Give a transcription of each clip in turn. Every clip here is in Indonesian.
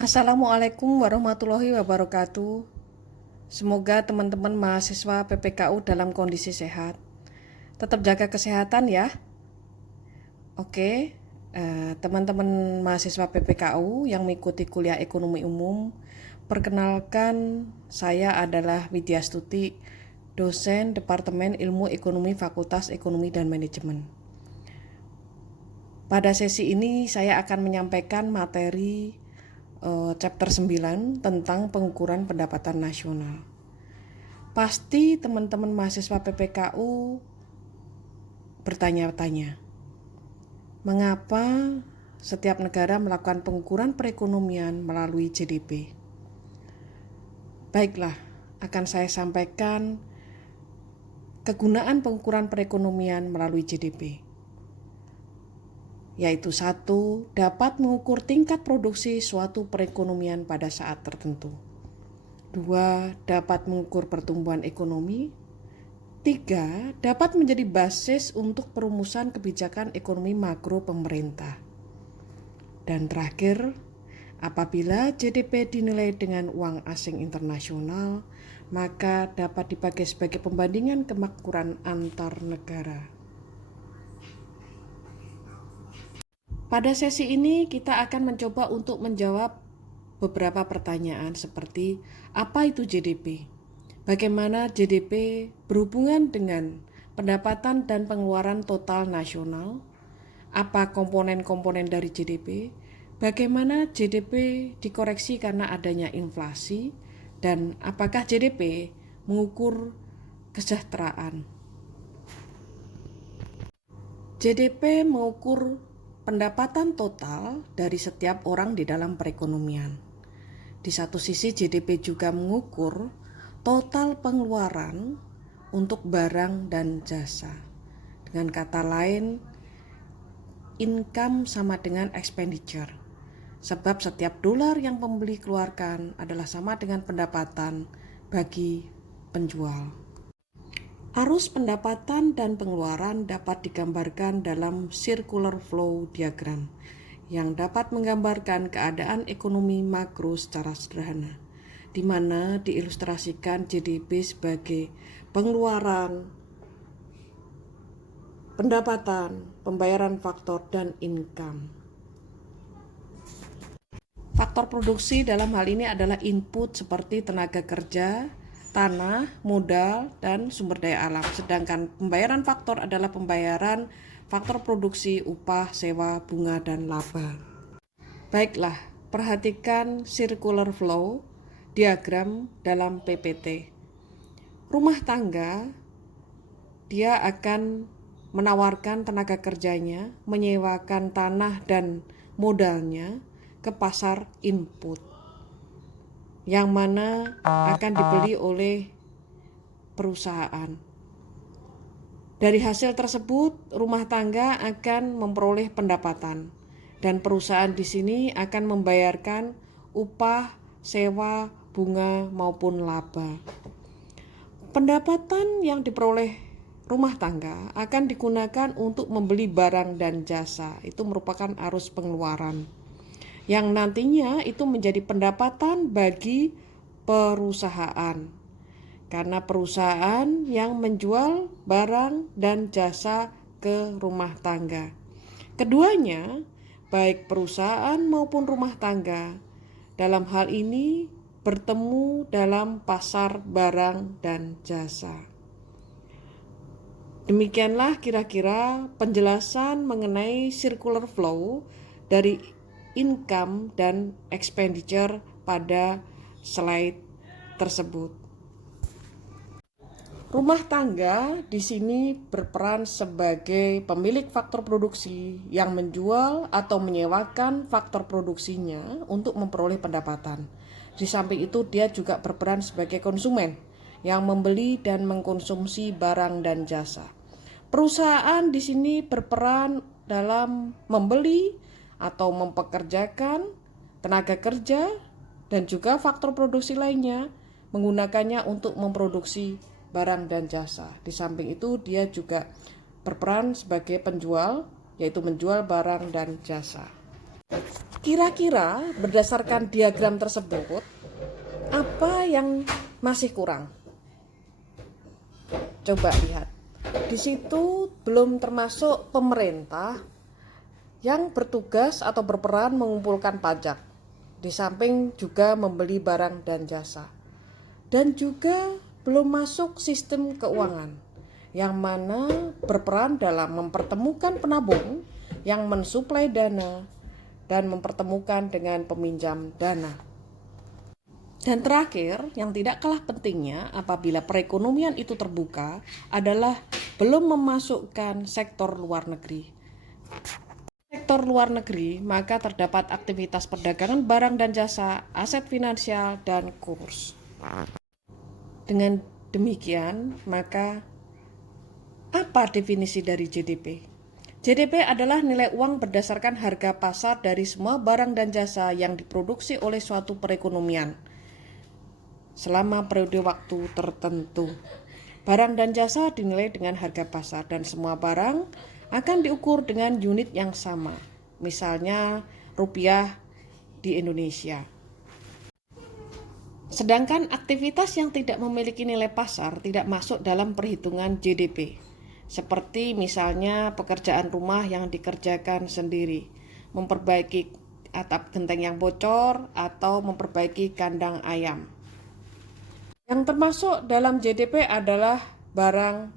Assalamualaikum warahmatullahi wabarakatuh. Semoga teman-teman mahasiswa PPKU dalam kondisi sehat. Tetap jaga kesehatan ya. Oke, teman-teman mahasiswa PPKU yang mengikuti kuliah ekonomi umum, perkenalkan saya adalah Widya Stuti, dosen Departemen Ilmu Ekonomi Fakultas Ekonomi dan Manajemen. Pada sesi ini saya akan menyampaikan materi chapter 9 tentang pengukuran pendapatan nasional. Pasti teman-teman mahasiswa PPKU bertanya-tanya, mengapa setiap negara melakukan pengukuran perekonomian melalui GDP? Baiklah, akan saya sampaikan kegunaan pengukuran perekonomian melalui GDP. Yaitu 1. Dapat mengukur tingkat produksi suatu perekonomian pada saat tertentu. 2. Dapat mengukur pertumbuhan ekonomi. 3. Dapat menjadi basis untuk perumusan kebijakan ekonomi makro pemerintah. Dan terakhir, apabila GDP dinilai dengan uang asing internasional, maka dapat dipakai sebagai pembandingan kemakmuran antar negara. Pada sesi ini kita akan mencoba untuk menjawab beberapa pertanyaan seperti apa itu GDP? Bagaimana GDP berhubungan dengan pendapatan dan pengeluaran total nasional? Apa komponen-komponen dari GDP? Bagaimana GDP dikoreksi karena adanya inflasi? Dan apakah GDP mengukur kesejahteraan? GDP mengukur pendapatan total dari setiap orang di dalam perekonomian. Di satu sisi GDP juga mengukur total pengeluaran untuk barang dan jasa. Dengan kata lain, income sama dengan expenditure. Sebab setiap dolar yang pembeli keluarkan adalah sama dengan pendapatan bagi penjual. Arus pendapatan dan pengeluaran dapat digambarkan dalam circular flow diagram yang dapat menggambarkan keadaan ekonomi makro secara sederhana, di mana diilustrasikan GDP sebagai pengeluaran, pendapatan, pembayaran faktor, dan income. Faktor produksi dalam hal ini adalah input seperti tenaga kerja, tanah, modal, dan sumber daya alam. Sedangkan pembayaran faktor adalah pembayaran faktor produksi, upah, sewa, bunga, dan laba. Baiklah, perhatikan circular flow diagram dalam PPT. Rumah tangga, dia akan menawarkan tenaga kerjanya, menyewakan tanah dan modalnya ke pasar input, yang mana akan dibeli oleh perusahaan. Dari hasil tersebut, rumah tangga akan memperoleh pendapatan dan perusahaan di sini akan membayarkan upah, sewa, bunga maupun laba. Pendapatan yang diperoleh rumah tangga akan digunakan untuk membeli barang dan jasa. Itu merupakan arus pengeluaran yang nantinya itu menjadi pendapatan bagi perusahaan, karena perusahaan yang menjual barang dan jasa ke rumah tangga. Keduanya, baik perusahaan maupun rumah tangga, dalam hal ini bertemu dalam pasar barang dan jasa. Demikianlah kira-kira penjelasan mengenai circular flow dari income dan expenditure pada slide tersebut. Rumah tangga di sini berperan sebagai pemilik faktor produksi yang menjual atau menyewakan faktor produksinya untuk memperoleh pendapatan. Di samping itu dia juga berperan sebagai konsumen yang membeli dan mengkonsumsi barang dan jasa. Perusahaan di sini berperan dalam membeli atau mempekerjakan tenaga kerja dan juga faktor produksi lainnya, menggunakannya untuk memproduksi barang dan jasa. Di samping itu dia juga berperan sebagai penjual, yaitu menjual barang dan jasa. Kira-kira berdasarkan diagram tersebut, apa yang masih kurang? Coba lihat. Di situ belum termasuk pemerintah yang bertugas atau berperan mengumpulkan pajak. Di samping juga membeli barang dan jasa. Dan juga belum masuk sistem keuangan yang mana berperan dalam mempertemukan penabung yang mensuplai dana dan mempertemukan dengan peminjam dana. Dan terakhir, yang tidak kalah pentingnya apabila perekonomian itu terbuka adalah belum memasukkan sektor luar negeri. Sektor luar negeri, maka terdapat aktivitas perdagangan barang dan jasa, aset finansial, dan kurs. Dengan demikian, maka apa definisi dari GDP? GDP adalah nilai uang berdasarkan harga pasar dari semua barang dan jasa yang diproduksi oleh suatu perekonomian selama periode waktu tertentu. Barang dan jasa dinilai dengan harga pasar dan semua barang akan diukur dengan unit yang sama. Misalnya rupiah di Indonesia. Sedangkan aktivitas yang tidak memiliki nilai pasar tidak masuk dalam perhitungan GDP. Seperti misalnya pekerjaan rumah yang dikerjakan sendiri, memperbaiki atap genteng yang bocor, atau memperbaiki kandang ayam. Yang termasuk dalam GDP adalah barang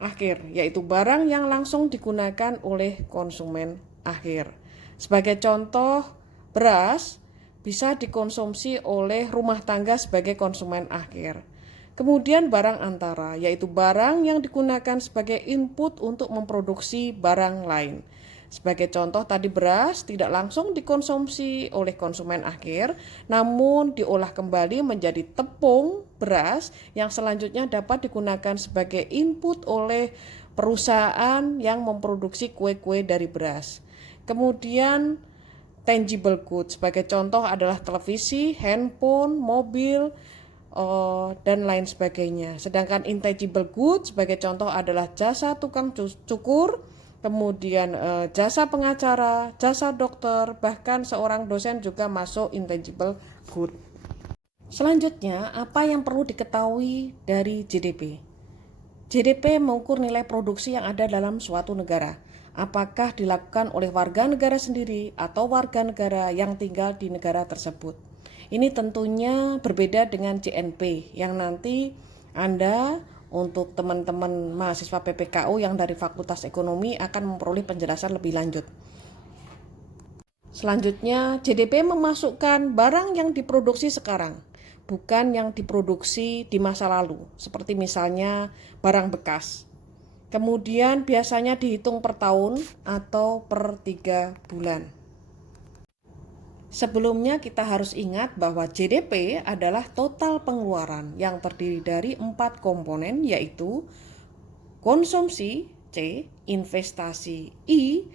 akhir, yaitu barang yang langsung digunakan oleh konsumen akhir. Sebagai contoh, beras bisa dikonsumsi oleh rumah tangga sebagai konsumen akhir. Kemudian barang antara, yaitu barang yang digunakan sebagai input untuk memproduksi barang lain. Sebagai contoh tadi beras tidak langsung dikonsumsi oleh konsumen akhir, namun diolah kembali menjadi tepung beras yang selanjutnya dapat digunakan sebagai input oleh perusahaan yang memproduksi kue-kue dari beras. Kemudian tangible goods sebagai contoh adalah televisi, handphone, mobil, dan lain sebagainya. Sedangkan intangible goods sebagai contoh adalah jasa tukang cukur, kemudian jasa pengacara, jasa dokter, bahkan seorang dosen juga masuk intangible good. Selanjutnya, apa yang perlu diketahui dari GDP? GDP mengukur nilai produksi yang ada dalam suatu negara. Apakah dilakukan oleh warga negara sendiri atau warga negara yang tinggal di negara tersebut. Ini tentunya berbeda dengan CNP yang nanti Anda untuk teman-teman mahasiswa PPKU yang dari Fakultas Ekonomi akan memperoleh penjelasan lebih lanjut. Selanjutnya, GDP memasukkan barang yang diproduksi sekarang, bukan yang diproduksi di masa lalu, seperti misalnya barang bekas. Kemudian biasanya dihitung per tahun atau per 3 bulan. Sebelumnya kita harus ingat bahwa GDP adalah total pengeluaran yang terdiri dari 4 komponen, yaitu konsumsi C, investasi I,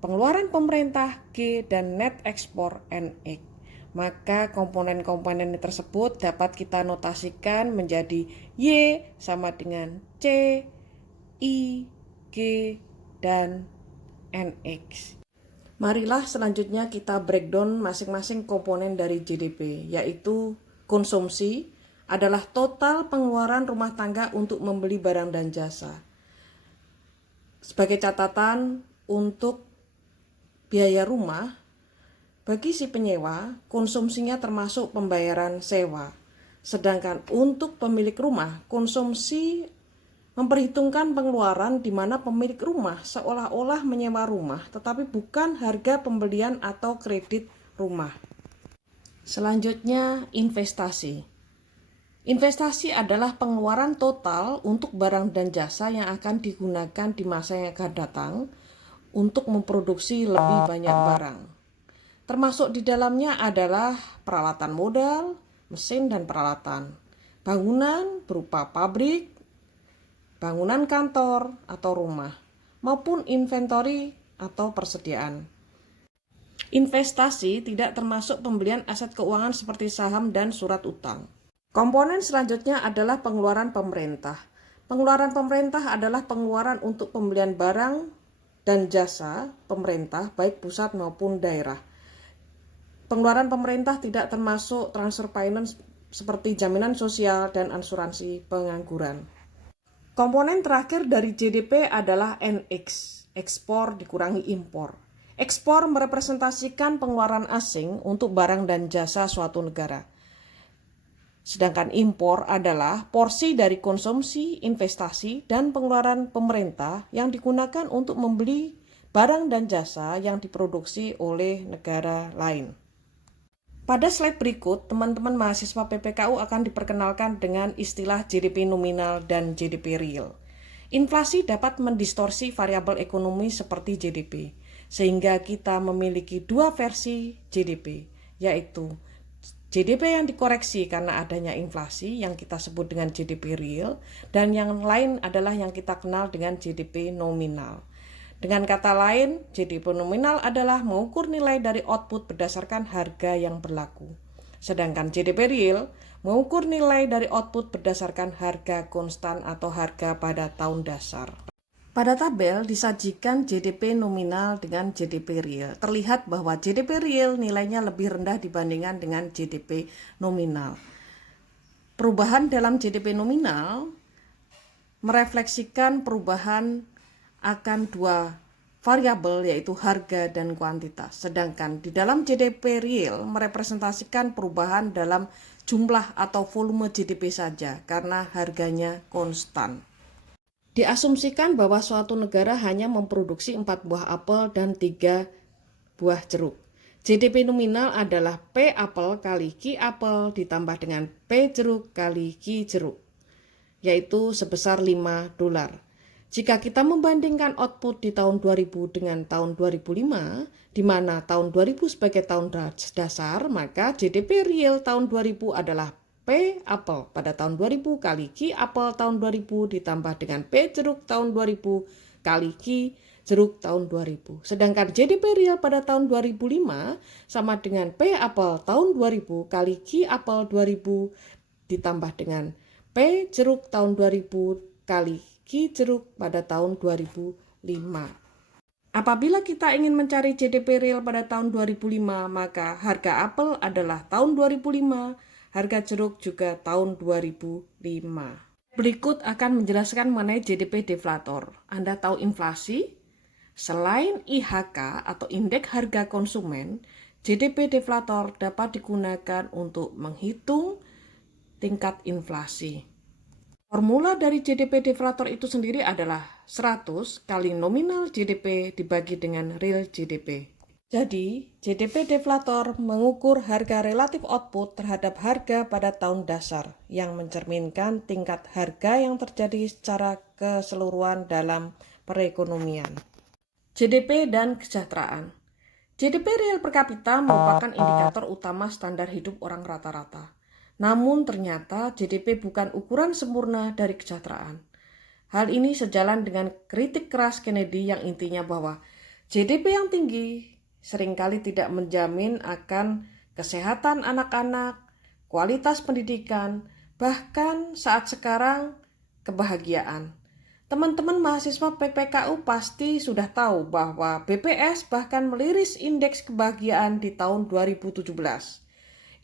pengeluaran pemerintah G, dan net ekspor NX. Maka komponen-komponen tersebut dapat kita notasikan menjadi Y sama dengan C, I, G, dan NX. Marilah selanjutnya kita breakdown masing-masing komponen dari GDP, yaitu konsumsi adalah total pengeluaran rumah tangga untuk membeli barang dan jasa. Sebagai catatan, untuk biaya rumah, bagi si penyewa, konsumsinya termasuk pembayaran sewa. Sedangkan untuk pemilik rumah, konsumsi memperhitungkan pengeluaran di mana pemilik rumah seolah-olah menyewa rumah, tetapi bukan harga pembelian atau kredit rumah. Selanjutnya, investasi. Investasi adalah pengeluaran total untuk barang dan jasa yang akan digunakan di masa yang akan datang untuk memproduksi lebih banyak barang. Termasuk di dalamnya adalah peralatan modal, mesin dan peralatan, bangunan berupa pabrik, bangunan kantor atau rumah, maupun inventory atau persediaan. Investasi tidak termasuk pembelian aset keuangan seperti saham dan surat utang. Komponen selanjutnya adalah pengeluaran pemerintah. Pengeluaran pemerintah adalah pengeluaran untuk pembelian barang dan jasa pemerintah baik pusat maupun daerah. Pengeluaran pemerintah tidak termasuk transfer finance seperti jaminan sosial dan asuransi pengangguran. Komponen terakhir dari GDP adalah NX, ekspor dikurangi impor. Ekspor merepresentasikan pengeluaran asing untuk barang dan jasa suatu negara. Sedangkan impor adalah porsi dari konsumsi, investasi, dan pengeluaran pemerintah yang digunakan untuk membeli barang dan jasa yang diproduksi oleh negara lain. Pada slide berikut, teman-teman mahasiswa PPKU akan diperkenalkan dengan istilah GDP nominal dan GDP real. Inflasi dapat mendistorsi variabel ekonomi seperti GDP, sehingga kita memiliki dua versi GDP, yaitu GDP yang dikoreksi karena adanya inflasi yang kita sebut dengan GDP real, dan yang lain adalah yang kita kenal dengan GDP nominal. Dengan kata lain, GDP nominal adalah mengukur nilai dari output berdasarkan harga yang berlaku. Sedangkan GDP real mengukur nilai dari output berdasarkan harga konstan atau harga pada tahun dasar. Pada tabel disajikan GDP nominal dengan GDP real. Terlihat bahwa GDP real nilainya lebih rendah dibandingkan dengan GDP nominal. Perubahan dalam GDP nominal merefleksikan perubahan akan dua variabel yaitu harga dan kuantitas. Sedangkan di dalam GDP real merepresentasikan perubahan dalam jumlah atau volume GDP saja karena harganya konstan. Diasumsikan bahwa suatu negara hanya memproduksi 4 buah apel dan 3 buah jeruk. GDP nominal adalah P apel kali Q apel ditambah dengan P jeruk kali Q jeruk, yaitu sebesar $5. Jika kita membandingkan output di tahun 2000 dengan tahun 2005, di mana tahun 2000 sebagai tahun dasar, maka GDP real tahun 2000 adalah P apel pada tahun 2000 kali Q apel tahun 2000 ditambah dengan P jeruk tahun 2000 kali Q jeruk tahun 2000. Sedangkan GDP real pada tahun 2005 sama dengan P apel tahun 2000 kali Q apel 2000 ditambah dengan P jeruk tahun 2000 kali Q jeruk pada tahun 2005. Apabila kita ingin mencari GDP real pada tahun 2005, maka harga apel adalah tahun 2005, harga jeruk juga tahun 2005. Berikut akan menjelaskan mengenai GDP deflator. Anda tahu inflasi? Selain IHK atau Indeks Harga Konsumen, GDP deflator dapat digunakan untuk menghitung tingkat inflasi. Formula dari GDP deflator itu sendiri adalah 100 kali nominal GDP dibagi dengan real GDP. Jadi, GDP deflator mengukur harga relatif output terhadap harga pada tahun dasar yang mencerminkan tingkat harga yang terjadi secara keseluruhan dalam perekonomian. GDP dan kesejahteraan. GDP real per kapita merupakan indikator utama standar hidup orang rata-rata. Namun ternyata GDP bukan ukuran sempurna dari kesejahteraan. Hal ini sejalan dengan kritik keras Kennedy yang intinya bahwa GDP yang tinggi seringkali tidak menjamin akan kesehatan anak-anak, kualitas pendidikan, bahkan saat sekarang kebahagiaan. Teman-teman mahasiswa PPKU pasti sudah tahu bahwa BPS bahkan meliris indeks kebahagiaan di tahun 2017.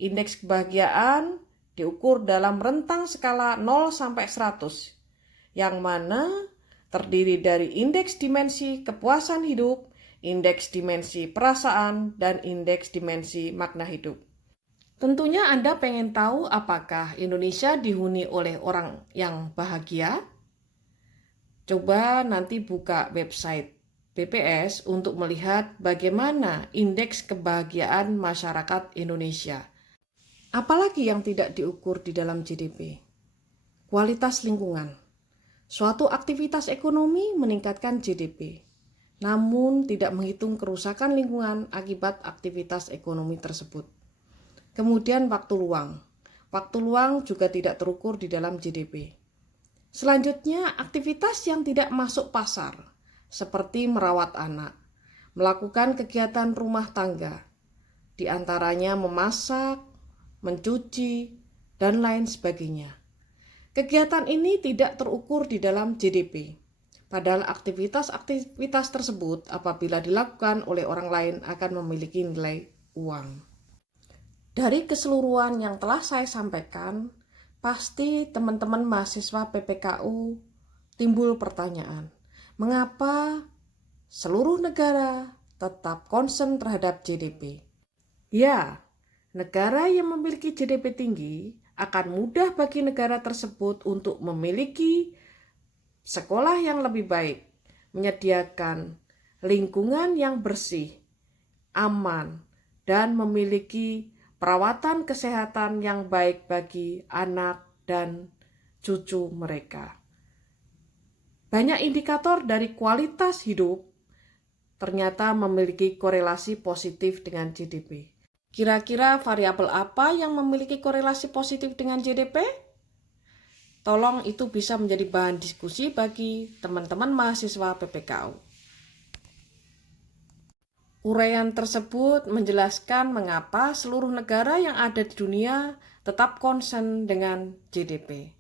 Indeks kebahagiaan diukur dalam rentang skala 0 sampai 100, yang mana terdiri dari indeks dimensi kepuasan hidup, indeks dimensi perasaan, dan indeks dimensi makna hidup. Tentunya Anda pengen tahu apakah Indonesia dihuni oleh orang yang bahagia? Coba nanti buka website BPS untuk melihat bagaimana indeks kebahagiaan masyarakat Indonesia. Apalagi yang tidak diukur di dalam GDP? Kualitas lingkungan. Suatu aktivitas ekonomi meningkatkan GDP, namun tidak menghitung kerusakan lingkungan akibat aktivitas ekonomi tersebut. Kemudian waktu luang. Waktu luang juga tidak terukur di dalam GDP. Selanjutnya, aktivitas yang tidak masuk pasar, seperti merawat anak, melakukan kegiatan rumah tangga, di antaranya memasak, mencuci, dan lain sebagainya. Kegiatan ini tidak terukur di dalam GDP. Padahal aktivitas-aktivitas tersebut apabila dilakukan oleh orang lain akan memiliki nilai uang. Dari keseluruhan yang telah saya sampaikan, pasti teman-teman mahasiswa PPKU timbul pertanyaan, mengapa seluruh negara tetap concern terhadap GDP? Ya, negara yang memiliki GDP tinggi akan mudah bagi negara tersebut untuk memiliki sekolah yang lebih baik, menyediakan lingkungan yang bersih, aman, dan memiliki perawatan kesehatan yang baik bagi anak dan cucu mereka. Banyak indikator dari kualitas hidup ternyata memiliki korelasi positif dengan GDP. Kira-kira variabel apa yang memiliki korelasi positif dengan GDP? Tolong itu bisa menjadi bahan diskusi bagi teman-teman mahasiswa PPKU. Uraian tersebut menjelaskan mengapa seluruh negara yang ada di dunia tetap concern dengan GDP.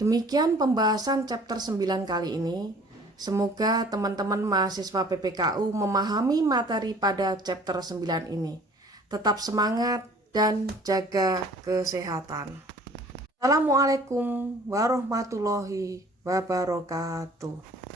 Demikian pembahasan chapter 9 kali ini. Semoga teman-teman mahasiswa PPKU memahami materi pada chapter 9 ini. Tetap semangat dan jaga kesehatan. Assalamualaikum warahmatullahi wabarakatuh.